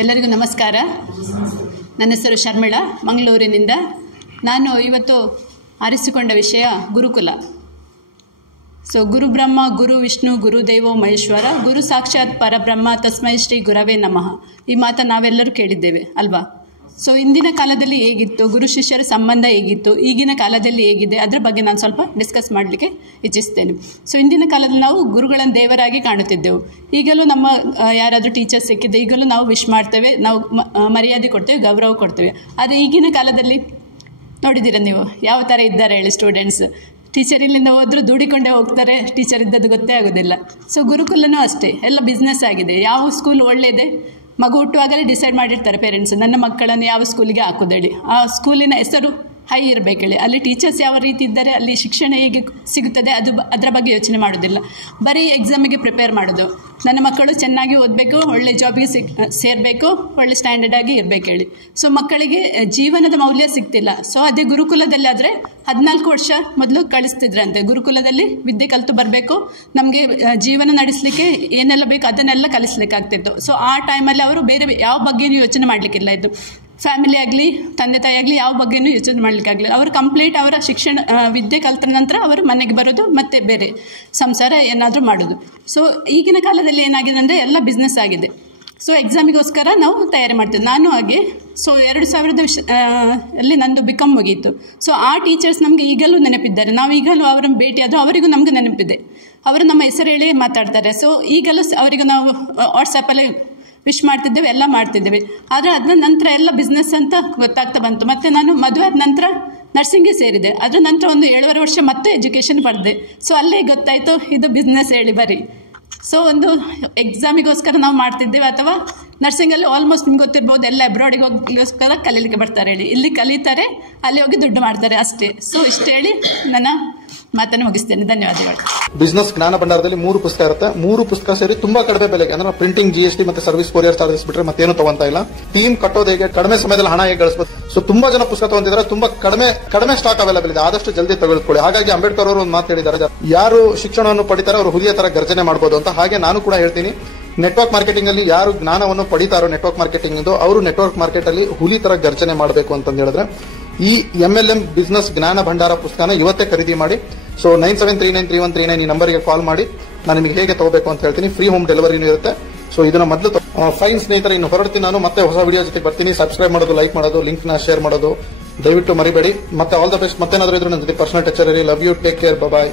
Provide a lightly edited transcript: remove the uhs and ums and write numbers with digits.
ಎಲ್ಲರಿಗೂ ನಮಸ್ಕಾರ. ನನ್ನ ಹೆಸರು ಶರ್ಮಿಳಾ, ಮಂಗಳೂರಿನಿಂದ. ನಾನು ಇವತ್ತು ಆರಿಸಿಕೊಂಡ ವಿಷಯ ಗುರುಕುಲ. ಗುರು ಬ್ರಹ್ಮ, ಗುರು ವಿಷ್ಣು, ಗುರು ದೇವೋ ಮಹೇಶ್ವರ, ಗುರು ಸಾಕ್ಷಾತ್ ಪರಬ್ರಹ್ಮ, ತಸ್ಮೈ ಶ್ರೀ ಗುರವೇ ನಮಃ. ಈ ಮಾತನ್ನು ನಾವೆಲ್ಲರೂ ಕೇಳಿದ್ದೇವೆ ಅಲ್ವಾ? ಇಂದಿನ ಕಾಲದಲ್ಲಿ ಹೇಗಿತ್ತು, ಗುರು ಶಿಷ್ಯರ ಸಂಬಂಧ ಹೇಗಿತ್ತು, ಈಗಿನ ಕಾಲದಲ್ಲಿ ಹೇಗಿದೆ, ಅದರ ಬಗ್ಗೆ ನಾನು ಸ್ವಲ್ಪ ಡಿಸ್ಕಸ್ ಮಾಡಲಿಕ್ಕೆ ಇಚ್ಛಿಸ್ತೇನೆ. ಇಂದಿನ ಕಾಲದಲ್ಲಿ ನಾವು ಗುರುಗಳನ್ನು ದೇವರಾಗಿ ಕಾಣುತ್ತಿದ್ದೆವು. ಈಗಲೂ ನಮ್ಮ ಯಾರಾದರೂ ಟೀಚರ್ಸ್ ಸಿಕ್ಕಿದ್ದೆ ಈಗಲೂ ನಾವು ವಿಶ್ ಮಾಡ್ತೇವೆ, ನಾವು ಮರ್ಯಾದೆ ಕೊಡ್ತೇವೆ, ಗೌರವ ಕೊಡ್ತೇವೆ. ಆದರೆ ಈಗಿನ ಕಾಲದಲ್ಲಿ ನೋಡಿದ್ದೀರ ನೀವು ಯಾವ ಥರ ಇದ್ದಾರೆ ಹೇಳಿ ಸ್ಟೂಡೆಂಟ್ಸ್. ಟೀಚರ್ ಇಲ್ಲಿಂದ ಹೋದರೂ ದುಡಿಕೊಂಡೇ ಹೋಗ್ತಾರೆ, ಟೀಚರ್ ಇದ್ದದ್ದು ಗೊತ್ತೇ ಆಗೋದಿಲ್ಲ. ಗುರುಕುಲನೂ ಅಷ್ಟೇ, ಎಲ್ಲ ಬಿಸ್ನೆಸ್ ಆಗಿದೆ. ಯಾವ ಸ್ಕೂಲ್ ಒಳ್ಳೆಯದೇ, ಮಗು ಹುಟ್ಟುವಾಗಲೇ ಡಿಸೈಡ್ ಮಾಡಿರ್ತಾರೆ ಪೇರೆಂಟ್ಸ್, ನನ್ನ ಮಕ್ಕಳನ್ನು ಯಾವ ಸ್ಕೂಲಿಗೆ ಹಾಕೋದೇಳಿ. ಆ ಸ್ಕೂಲಿನ ಹೆಸರು ಹೈ ಇರಬೇಕೇಳಿ, ಅಲ್ಲಿ ಟೀಚರ್ಸ್ ಯಾವ ರೀತಿ ಇದ್ದಾರೆ, ಅಲ್ಲಿ ಶಿಕ್ಷಣ ಹೇಗೆ ಸಿಗುತ್ತದೆ, ಅದರ ಬಗ್ಗೆ ಯೋಚನೆ ಮಾಡೋದಿಲ್ಲ. ಬರೀ ಎಕ್ಸಾಮಿಗೆ ಪ್ರಿಪೇರ್ ಮಾಡೋದು. ನನ್ನ ಮಕ್ಕಳು ಚೆನ್ನಾಗಿ ಓದಬೇಕು, ಒಳ್ಳೆ ಜಾಬಿಗೆ ಸೇರಬೇಕು, ಒಳ್ಳೆ ಸ್ಟ್ಯಾಂಡರ್ಡ್ ಆಗಿ ಇರಬೇಕು ಹೇಳಿ. ಮಕ್ಕಳಿಗೆ ಜೀವನದ ಮೌಲ್ಯ ಸಿಗ್ತಿಲ್ಲ. ಅದೇ ಗುರುಕುಲದಲ್ಲಿ ಆದರೆ 14 ವರ್ಷ ಮೊದಲು ಕಳಿಸ್ತಿದ್ರಂತೆ. ಗುರುಕುಲದಲ್ಲಿ ವಿದ್ಯೆ ಕಲಿತು ಬರಬೇಕು, ನಮಗೆ ಜೀವನ ನಡೆಸಲಿಕ್ಕೆ ಏನೆಲ್ಲ ಬೇಕು ಅದನ್ನೆಲ್ಲ ಕಲಿಸ್ಲಿಕ್ಕಾಗ್ತಿತ್ತು. ಆ ಟೈಮಲ್ಲಿ ಅವರು ಬೇರೆ ಯಾವ ಬಗ್ಗೆಯೂ ಯೋಚನೆ ಮಾಡಲಿಕ್ಕಿಲ್ಲ. ಇದು ಫ್ಯಾಮಿಲಿ ಆಗಲಿ, ತಂದೆ ತಾಯಿ ಆಗಲಿ, ಯಾವ ಬಗ್ಗೆಯೂ ಯೋಚನೆ ಮಾಡಲಿಕ್ಕಾಗಲಿ. ಅವರು ಕಂಪ್ಲೀಟ್ ಅವರ ಶಿಕ್ಷಣ ವಿದ್ಯೆ ಕಲಿತ ನಂತರ ಅವರು ಮನೆಗೆ ಬರೋದು, ಮತ್ತು ಬೇರೆ ಸಂಸಾರ ಏನಾದರೂ ಮಾಡೋದು. ಈಗಿನ ಕಾಲದಲ್ಲಿ ಏನಾಗಿದೆ ಅಂದರೆ ಎಲ್ಲ ಬಿಸ್ನೆಸ್ ಆಗಿದೆ. ಎಕ್ಸಾಮಿಗೋಸ್ಕರ ನಾವು ತಯಾರಿ ಮಾಡ್ತೀವಿ. ನಾನು ಹಾಗೆ 2000 ಅಲ್ಲಿ ನಂದು ಬಿಕಾಮ್ ಮುಗೀತು. ಆ ಟೀಚರ್ಸ್ ನಮಗೆ ಈಗಲೂ ನೆನಪಿದ್ದಾರೆ. ನಾವು ಈಗಲೂ ಅವರನ್ನು ಭೇಟಿಯಾದರೂ ಅವರಿಗೂ ನಮಗೆ ನೆನಪಿದೆ. ಅವರು ನಮ್ಮ ಹೆಸರು ಹೇಳಿ ಮಾತಾಡ್ತಾರೆ. ಈಗಲೂ ಅವರಿಗೂ ನಾವು ವಾಟ್ಸಪ್ಪಲ್ಲಿ ವಿಶ್ ಮಾಡ್ತಿದ್ದೇವೆ, ಎಲ್ಲ ಮಾಡ್ತಿದ್ದೇವೆ. ಆದರೆ ಅದರ ನಂತರ ಎಲ್ಲ ಬಿಸ್ನೆಸ್ ಅಂತ ಗೊತ್ತಾಗ್ತಾ ಬಂತು. ಮತ್ತು ನಾನು ಮದುವೆ ಆದ ನಂತರ ನರ್ಸಿಂಗ್ಗೆ ಸೇರಿದೆ. ಅದರ ನಂತರ ಒಂದು 7.5 ವರ್ಷ ಮತ್ತೆ ಎಜುಕೇಷನ್ ಪಡೆದೆ. ಅಲ್ಲೇ ಗೊತ್ತಾಯಿತು ಇದು ಬಿಸ್ನೆಸ್ ಹೇಳಿ ಬರೀ. ಒಂದು ಎಕ್ಸಾಮಿಗೋಸ್ಕರ ನಾವು ಮಾಡ್ತಿದ್ದೇವೆ, ಅಥವಾ ನರ್ಸಿಂಗಲ್ಲಿ ಆಲ್ಮೋಸ್ಟ್ ನಿಮ್ಗೆ ಗೊತ್ತಿರ್ಬೋದು, ಎಲ್ಲ ಅಬ್ರಾಡಿಗೆ ಹೋಗೋಸ್ಕರ ಕಲೀಲಿಕ್ಕೆ ಬರ್ತಾರೆ ಹೇಳಿ. ಇಲ್ಲಿ ಕಲಿತಾರೆ, ಅಲ್ಲಿ ಹೋಗಿ ದುಡ್ಡು ಮಾಡ್ತಾರೆ ಅಷ್ಟೇ. ಇಷ್ಟು ಹೇಳಿ ನನ್ನ ಮಾತನ್ನು ಮುಗಿಸ್ತೇನೆ. ಧನ್ಯವಾದಗಳು. ಬಿಸ್ನೆಸ್ ಜ್ಞಾನ ಭಂಡಾರದಲ್ಲಿ 3 ಪುಸ್ತಕ ಇರುತ್ತೆ. 3 ಪುಸ್ತಕ ಸೇರಿ ತುಂಬಾ ಕಡಿಮೆ ಬೆಲೆಗೆ, ಅಂದ್ರೆ ಪ್ರಿಂಟಿಂಗ್, GST ಮತ್ತೆ ಸರ್ವಿಸ್ ಕೊರಿಯರ್ ಚಾರ್ಜಸ್ ಬಿಟ್ಟರೆ ಮತ್ತೇನು ತಗೊಂತ ಇಲ್ಲ. ಟೀಮ್ ಕಟ್ಟೋದು ಹೇಗೆ, ಕಡಿಮೆ ಸಮಯದಲ್ಲಿ ಹಣ ಹೇಗೆ ಗಳಿಸಬಹುದು. ತುಂಬಾ ಜನ ಪುಸ್ತಕ ತಗೊಂತಿದ್ದಾರೆ. ತುಂಬಾ ಕಡಿಮೆ ಸ್ಟಾಕ್ ಅವೈಲೇಬಲ್ ಇದೆ, ಆದಷ್ಟು ಜಲ್ದಿ ತೆಗೆದುಕೊಳ್ಳಿ. ಹಾಗಾಗಿ ಅಂಬೇಡ್ಕರ್ ಅವರು ಒಂದು ಮಾತು ಹೇಳಿದ್ದಾರೆ, ಯಾರು ಶಿಕ್ಷಣವನ್ನು ಪಡಿತಾರೆ ಅವರು ಹುಲಿಯ ತರ ಗರ್ಜನೆ ಮಾಡಬಹುದು ಅಂತ. ಹಾಗೆ ನಾನು ಕೂಡ ಹೇಳ್ತೀನಿ, ನೆಟ್ವರ್ಕ್ ಮಾರ್ಕೆಟಿಂಗ್ ಅಲ್ಲಿ ಯಾರು ಜ್ಞಾನವನ್ನು ಪಡಿತಾರೋ ನೆಟ್ವರ್ಕ್ ಮಾರ್ಕೆಟಿಂಗ್ ಅವರು ನೆಟ್ವರ್ಕ್ ಮಾರ್ಕೆಟ್ ಅಲ್ಲಿ ಹುಲಿ ತರ ಗರ್ಜನೆ ಮಾಡಬೇಕು ಅಂತ ಹೇಳಿದ್ರೆ ಈ MLM ಬಿಸ್ನೆಸ್ ಜ್ಞಾನ ಭಂಡಾರ ಪುಸ್ತಕನ ಇವತ್ತೇ ಖರೀದಿ ಮಾಡಿ. 97393139 ಈ ನಂಬರ್ಗೆ ಕಾಲ್ ಮಾಡಿ, ನಾನು ನಿಮಗೆ ಹೇಗೆ ತಗೋಬೇಕು ಅಂತ ಹೇಳ್ತೀನಿ. ಫ್ರೀ ಹೋಮ್ ಡೆಲಿವರಿನೂ ಇರುತ್ತೆ. ಇದನ್ನ ಮೊದಲು ಫೈನ್ ಸ್ನೇಹಿತರೆ, ಇನ್ನು ಹೊರಡ್ತೀನಿ ನಾನು. ಮತ್ತೆ ಹೊಸ ವಿಡಿಯೋ ಜೊತೆ ಬರ್ತೀನಿ. ಸಬ್ಸ್ಕ್ರೈಬ್ ಮಾಡೋದು, ಲೈಕ್ ಮಾಡೋದು, ಲಿಂಕ್ ನ ಶೇರ್ ಮಾಡೋದು ದಯವಿಟ್ಟು ಮರಿಬೇಡಿ. ಮತ್ತೆ ಆಲ್ ದ ಬೆಸ್ಟ್. ಮತ್ತೇನಾದ್ರೂ ಇದ್ರೆ ನನ್ನ ಜೊತೆ ಪರ್ಸನಲ್ ಟಚ್ ಇರಿ. Love you, take care, bye.